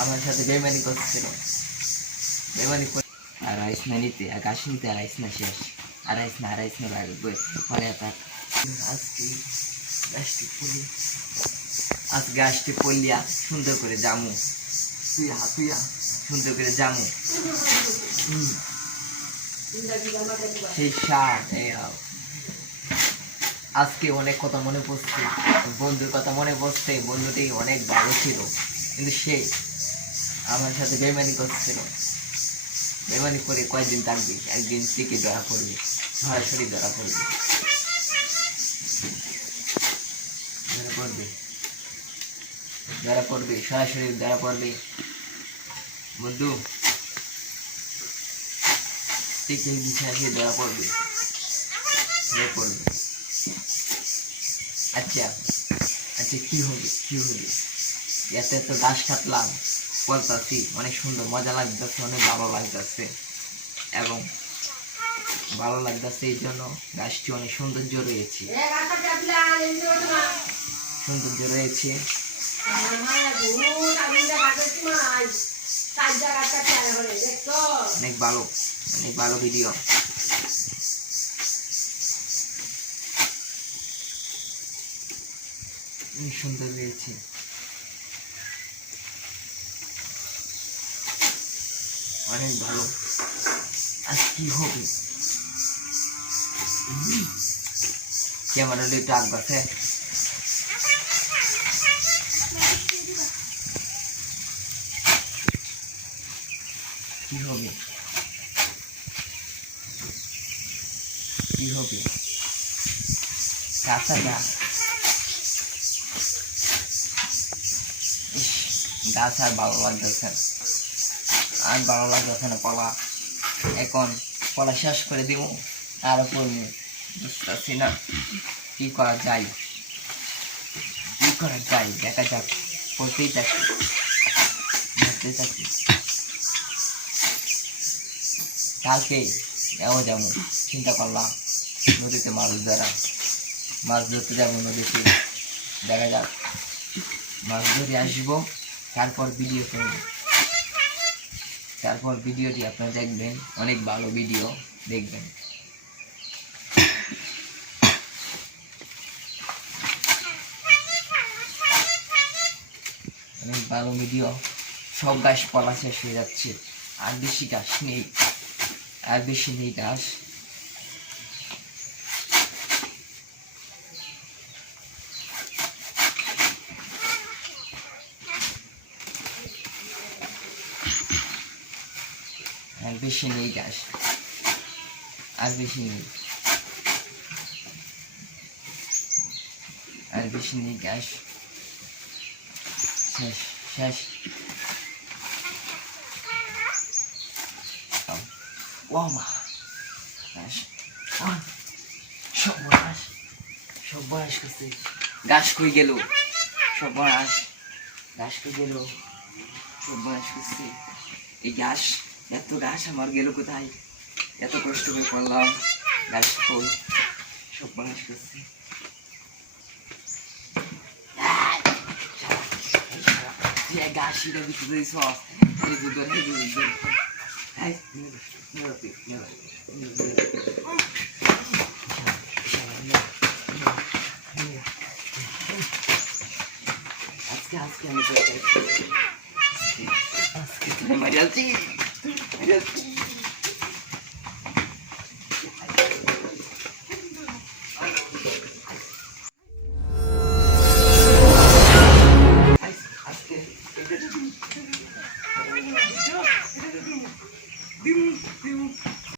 আমার সাথে বেমানি করছিল, বেমানি আর আইস না নিতে, আকাশ নিতে আর আইস না শেষ, আর আইস না লাগবে পরে তার আজকে গাছটি পড়লিয়া সুন্দর করে জামু, তুইয়া সুন্দর করে জামু সেই সার। আজকে অনেক কথা মনে পড়ছে, বন্ধুর কথা মনে পড়ছে। বন্ধুটি অনেক ভালো ছিল, কিন্তু সে আমার সাথে বেমানি করছিল। বেমানি করে কয়েকদিন থাকবে, একদিন থেকে ধরা পড়বে, সরাসরি ধরা পড়বে, সরাসরি ধরা পড়বে। বন্ধু থেকে বিষয় ধরা পড়বে। আচ্ছা কি হবে এত গাছ কাটলাম, বলতাছি অনেক সুন্দর মজা লাগতেছে, অনেক ভালো লাগতেছে, এবং ভালো লাগতেছে এই জন্য গাছটি অনেক সৌন্দর্য রয়েছে, অনেক ভালো ভিডিও। সুন্দর হয়েছে, অনেক ভালো। আজ কি হবে ক্যামেরা একটু আগ বাসে, কি হবে কাঁচাটা গাছ আর ভালো লাগতেছে, না কলা। এখন কলা শেষ করে দিব, আর করবো বুঝতেছি না কি করা যায়, দেখা যাক, করতেই থাকি। কালকে যাবো চিন্তা করলাম, নদীতে মাছ ধরতে যাবো নদীতে, দেখা যাক মাছ ধরে আসবো, তারপর ভিডিও করবো, তারপর ভিডিওটি আপনারা দেখবেন, অনেক ভালো ভিডিও দেখবেন। অনেক ভালো ভিডিও। সব গাছ পলা শেষ হয়ে যাচ্ছে, আর বেশি গাছ নেই, গাছ। আর বেশি নেই গাছ, আর বেশি নেই গাছ, শেষ। সর্বনাশ করছে, গাছ কই গেল, সর্বনাশ করছে। এই গাছ, এত গাছ আমার গেল কোথায়, এত কষ্ট করে করলাম, গাছ কই, সর্বনাশ করছে। গাছ ভিতরে দিয়েছ, আজকে আমি মারিয়াছি। Dim.